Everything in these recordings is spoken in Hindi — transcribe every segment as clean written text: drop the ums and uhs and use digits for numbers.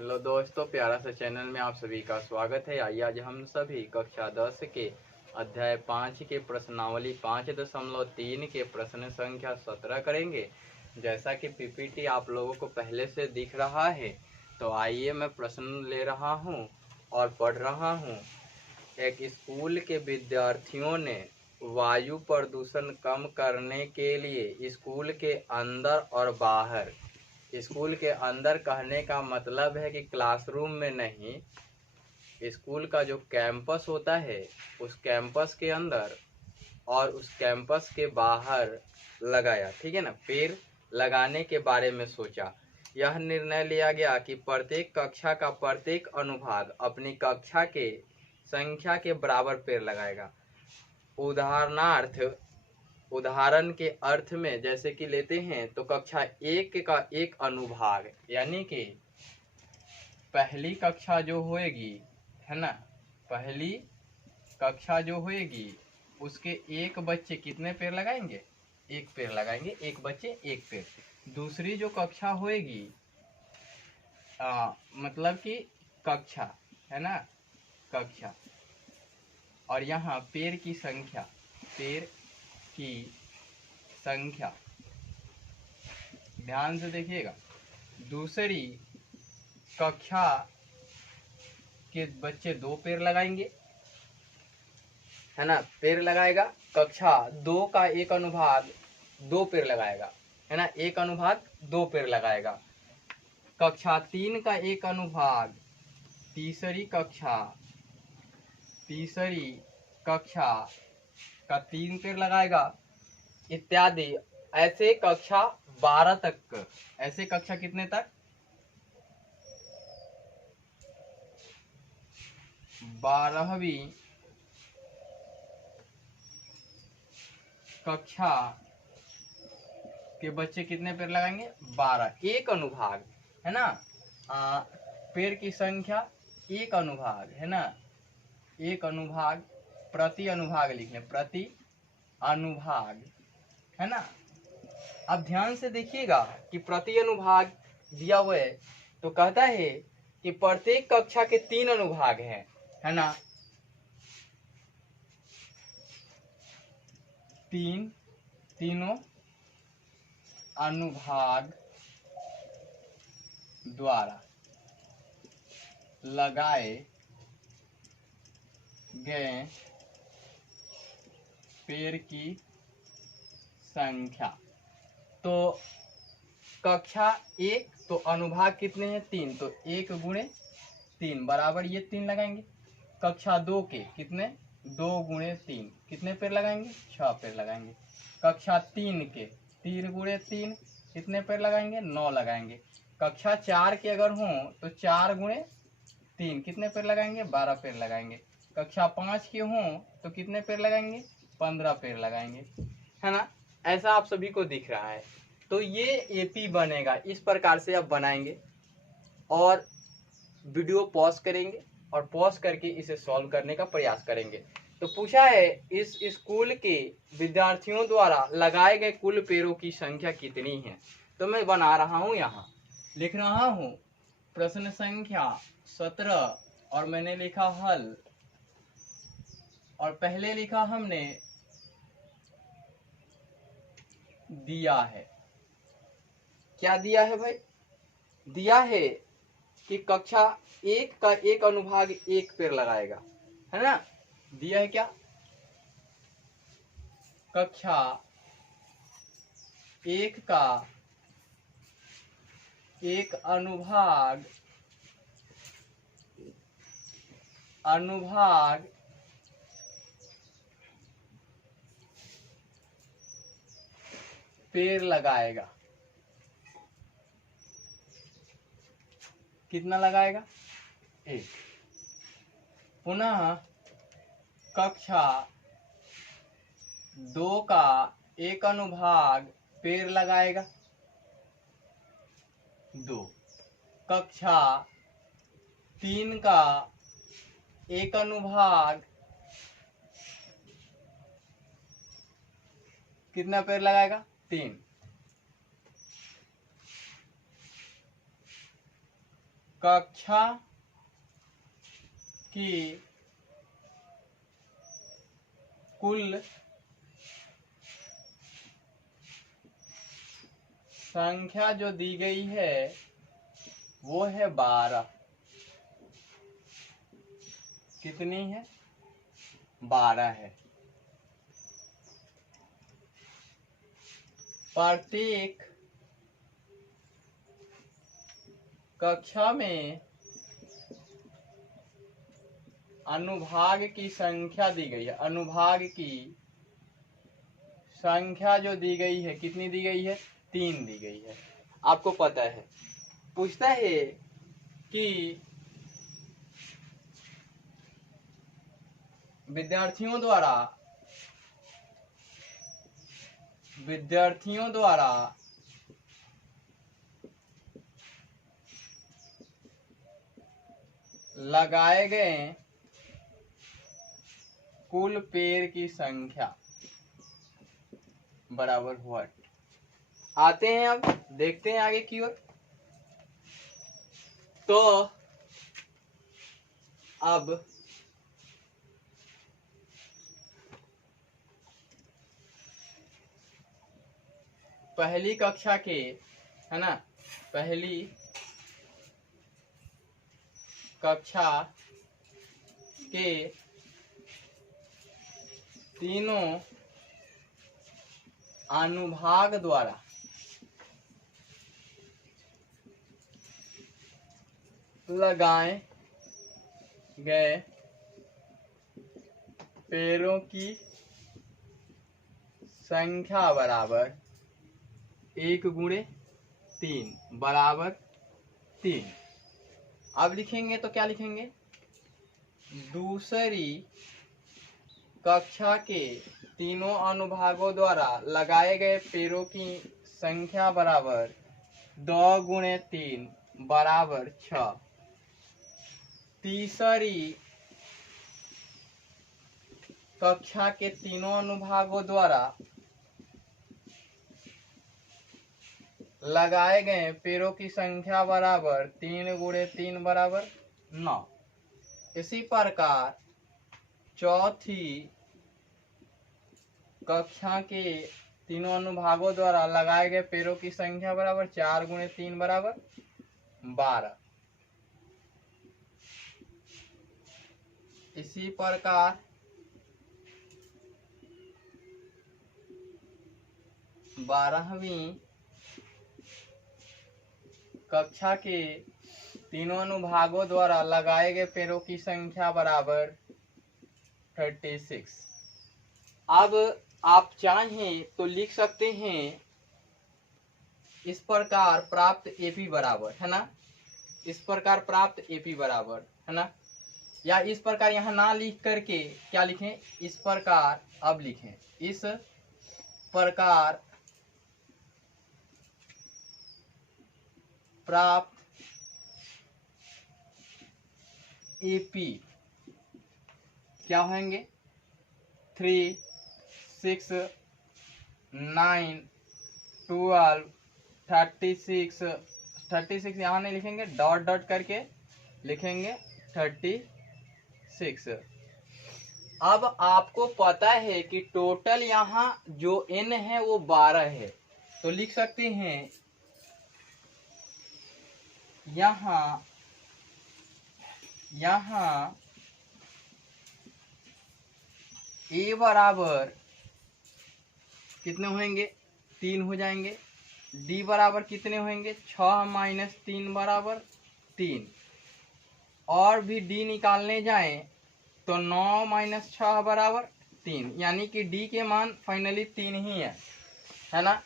हेलो दोस्तों, प्यारा सा चैनल में आप सभी का स्वागत है। आइए आज हम सभी कक्षा 10 के अध्याय 5 के प्रश्नावली 5.3 के प्रश्न संख्या 17 करेंगे। जैसा कि पीपीटी आप लोगों को पहले से दिख रहा है, तो आइए मैं प्रश्न ले रहा हूं और पढ़ रहा हूं। एक स्कूल के विद्यार्थियों ने वायु प्रदूषण कम करने के लिए स्कूल के अंदर और बाहर, स्कूल के अंदर कहने का मतलब है कि क्लासरूम में नहीं, स्कूल का जो कैंपस होता है उस कैंपस के अंदर और उस कैंपस के बाहर लगाया। ठीक है ना। पेड़ लगाने के बारे में सोचा। यह निर्णय लिया गया कि प्रत्येक कक्षा का प्रत्येक अनुभाग अपनी कक्षा के संख्या के बराबर पेड़ लगाएगा। उदाहरण के अर्थ में जैसे कि लेते हैं तो कक्षा 1 का एक अनुभाग, यानी कि पहली कक्षा जो होएगी, है ना, पहली कक्षा जो होएगी उसके एक बच्चे कितने पेड़ लगाएंगे? एक पेड़ लगाएंगे, एक बच्चे एक पेड़। दूसरी जो कक्षा होएगी, मतलब कि कक्षा, है ना, कक्षा, और यहाँ पेड़ की संख्या, पेड़ की संख्या ध्यान से देखिएगा। दूसरी कक्षा के बच्चे 2 पेड़ लगाएंगे, है ना, पेड़ लगाएगा। कक्षा 2 का एक अनुभाग 2 पेड़ लगाएगा, है ना, एक अनुभाग 2 पेड़ लगाएगा। कक्षा 3 का एक अनुभाग तीसरी कक्षा का 3 पेड़ लगाएगा, इत्यादि। ऐसे कक्षा 12 तक, ऐसे कक्षा कितने तक? 12वीं कक्षा के बच्चे कितने पेड़ लगाएंगे? 12, एक अनुभाग, है ना। पेड़ की संख्या एक अनुभाग, है ना, एक अनुभाग, प्रति अनुभाग लिख लें, प्रति अनुभाग, है ना। अब ध्यान से देखिएगा कि प्रति अनुभाग दिया हुआ है तो कहता है कि प्रत्येक कक्षा के 3 अनुभाग हैं, है ना, तीनों अनुभाग द्वारा लगाए गए पेड़ की संख्या। तो कक्षा 1 तो अनुभाग कितने हैं? 3, तो 1 गुणे 3 बराबर ये 3 लगाएंगे। कक्षा 2 के कितने? 2 गुणे 3 कितने पेड़ लगाएंगे? 6 पेड़ लगाएंगे। कक्षा 3 के 3 गुणे 3 कितने पेड़ लगाएंगे? 9 लगाएंगे। कक्षा 4 के अगर हों तो 4 गुणे 3 कितने पेड़ लगाएंगे? 12 पेड़ लगाएंगे। कक्षा 5 के हों तो कितने पेड़ लगाएंगे? 15 पेड़ लगाएंगे, है ना। ऐसा आप सभी को दिख रहा है। तो ये एपी बनेगा। इस प्रकार से आप बनाएंगे और वीडियो पॉज करेंगे और पॉज करके इसे सॉल्व करने का प्रयास करेंगे। तो पूछा है इस स्कूल के विद्यार्थियों द्वारा लगाए गए कुल पेड़ों की संख्या कितनी है। तो मैं बना रहा हूं, यहाँ लिख रहा हूं प्रश्न संख्या 17 और मैंने लिखा हल। और पहले लिखा हमने दिया है। क्या दिया है भाई? दिया है कि कक्षा 1 का एक अनुभाग 1 पेड़ लगाएगा, है ना। दिया है क्या? कक्षा 1 का एक अनुभाग पेड़ लगाएगा। कितना लगाएगा? 1। पुनः कक्षा 2 का एक अनुभाग पेड़ लगाएगा 2। कक्षा 3 का एक अनुभाग कितना पेड़ लगाएगा? 3। कक्षा की कुल संख्या जो दी गई है वो है 12। कितनी है? 12 है। प्रत्येक कक्षा में अनुभाग की संख्या दी गई है। अनुभाग की संख्या जो दी गई है कितनी दी गई है? 3 दी गई है। आपको पता है। पूछता है कि विद्यार्थियों द्वारा लगाए गए कुल पेड़ की संख्या बराबर व्हाट? आते हैं, अब देखते हैं आगे की ओर। तो अब पहली कक्षा के, है ना, पहली कक्षा के तीनों अनुभाग द्वारा लगाए गए पेड़ों की संख्या बराबर 1 गुणे 3 बराबर 3। अब लिखेंगे तो क्या लिखेंगे? दूसरी कक्षा के तीनों अनुभागों द्वारा लगाए गए पेड़ों की संख्या बराबर 2 गुणे 3 बराबर 6। तीसरी कक्षा के तीनों अनुभागों द्वारा लगाए गए पेड़ों की संख्या बराबर 3 गुणे 3 बराबर 9। इसी प्रकार चौथी कक्षा के तीनों अनुभागों द्वारा लगाए गए पेड़ों की संख्या बराबर 4 गुणे 3 बराबर 12। इसी प्रकार 12वीं कक्षा के तीनों अनुभागों द्वारा लगाए गए पेड़ों की संख्या बराबर 36। अब आप चाहें तो लिख सकते हैं इस प्रकार प्राप्त एपी बराबर, है ना, इस प्रकार प्राप्त एपी बराबर, है ना, या इस प्रकार यहाँ ना लिख करके क्या लिखें? इस प्रकार अब लिखें, इस प्रकार प्राप्त एपी क्या होंगे? 3, 6, 9, 12, 36 यहाँ नहीं लिखेंगे, डॉट डॉट करके लिखेंगे 36। अब आपको पता है कि टोटल यहाँ जो n है वो 12 है, तो लिख सकते हैं यहाँ a बराबर कितने होंगे? 3 हो जाएंगे। d बराबर कितने होंगे? 6 माइनस 3 बराबर 3। और भी d निकालने जाएं तो 9 माइनस 6 बराबर 3, यानी कि d के मान फाइनली 3 ही है ना।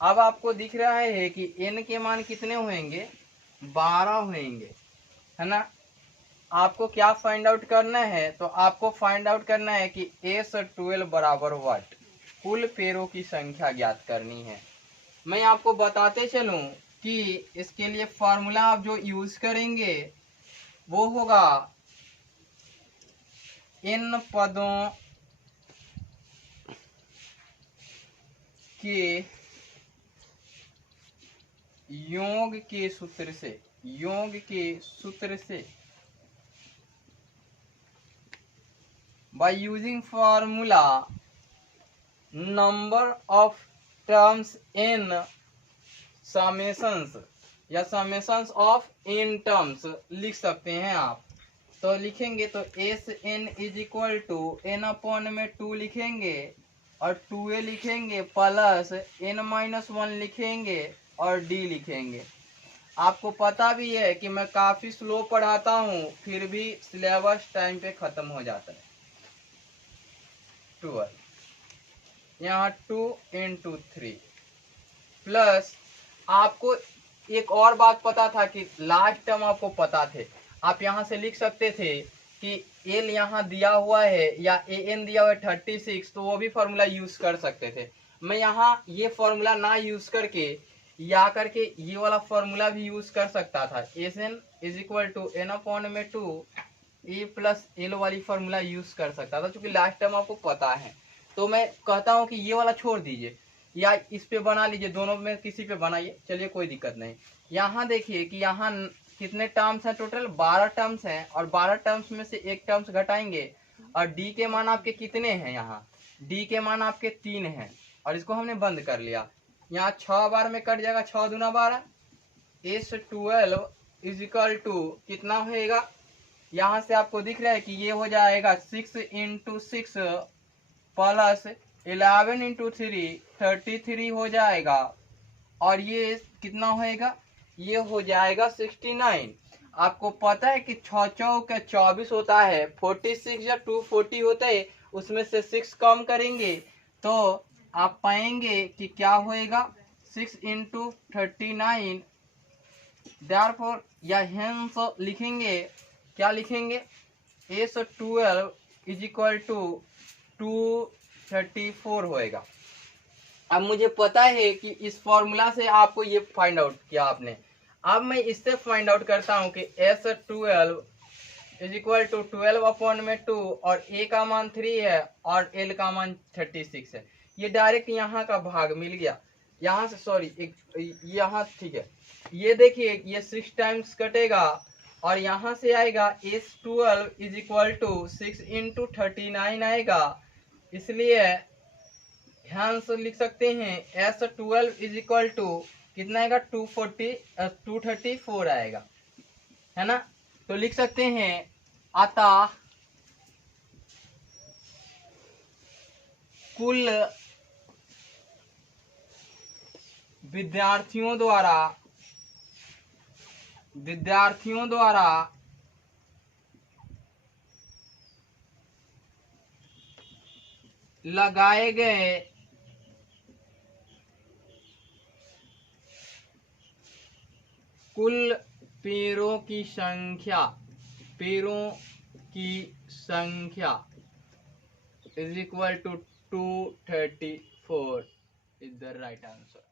अब आपको दिख रहा है कि n के मान कितने होंगे? 12 होंगे, है ना। आपको क्या फाइंड आउट करना है? तो आपको फाइंड आउट करना है कि S12 बराबर व्हाट? कुल पेड़ों की संख्या ज्ञात करनी है। मैं आपको बताते चलूं कि इसके लिए फॉर्मूला आप जो यूज करेंगे वो होगा n पदों के योग के सूत्र से, योग के सूत्र से, by using formula number of terms in summations या समेशंस ऑफ इन टर्म्स लिख सकते हैं आप। तो लिखेंगे तो S N is equal to N upon में 2 लिखेंगे और 2a लिखेंगे प्लस n-1 लिखेंगे और d लिखेंगे। आपको पता भी है कि मैं काफी स्लो पढ़ाता हूँ, फिर भी सिलेबस टाइम पे खत्म हो जाता है। 12 यहाँ 2 into 3 प्लस आपको एक और बात पता था कि लास्ट टर्म आपको पता थे, आप यहाँ से लिख सकते थे कि एल यहाँ दिया हुआ है या ए एन दिया हुआ है 36, तो वो भी फॉर्मूला यूज कर सकते थे। मैं यहाँ ये फॉर्मूला ना यूज करके या करके ये वाला फॉर्मूला भी यूज कर सकता था। S N is equal to N upon में 2 ए प्लस एल वाली फॉर्मूला यूज कर सकता था, क्योंकि लास्ट टाइम आपको पता है। तो मैं कहता हूँ कि ये वाला छोड़ दीजिए या इस पे बना लीजिए, दोनों में किसी पे बनाइए, चलिए कोई दिक्कत नहीं। यहाँ देखिए कि यहाँ कितने टर्म्स हैं, टोटल 12 टर्म्स हैं और 12 टर्म्स में से एक टर्म्स घटाएंगे और डी के मान आपके कितने हैं, यहाँ डी के मान आपके 3 हैं और इसको हमने बंद कर लिया। यहाँ 6 बार में कट जाएगा, 6 दूना 12, एस 12 इज इक्वल टू कितना होएगा, यहाँ से आपको दिख रहा है कि ये हो जाएगा 6 into 6 प्लस 11 into 3 33 हो जाएगा और ये कितना होएगा, ये हो जाएगा 69। आपको पता है कि 6 चौक 24 होता है, 46 या 240 होता है, उसमें से 6 कम करेंगे तो आप पाएंगे कि क्या होएगा 6 into 39। देयरफॉर या हेंस लिखेंगे, क्या लिखेंगे, एस 12 इज इक्वल टू 234 होएगा। अब मुझे पता है कि इस फॉर्मूला से आपको ये फाइंड आउट किया आपने, अब मैं इससे फाइंड आउट करता हूँ कि S 12 is equal to 12 upon में 2 और ए का मान 3 है और एल का मान 36 है। ये डायरेक्ट यहाँ का भाग मिल गया, यहाँ से सॉरी एक यहाँ, ठीक है। ये देखिए ये 6 टाइम्स कटेगा और यहाँ से आएगा S 12 is equal to 6 into 39 आएगा, इसलिए ध्यान से लिख सकते हैं एस 12 इज इक्वल टू कितना आएगा 234 आएगा, है ना। तो लिख सकते हैं अतः कुल विद्यार्थियों द्वारा लगाए गए कुल पेड़ों की संख्या is equal to 234 is the right answer.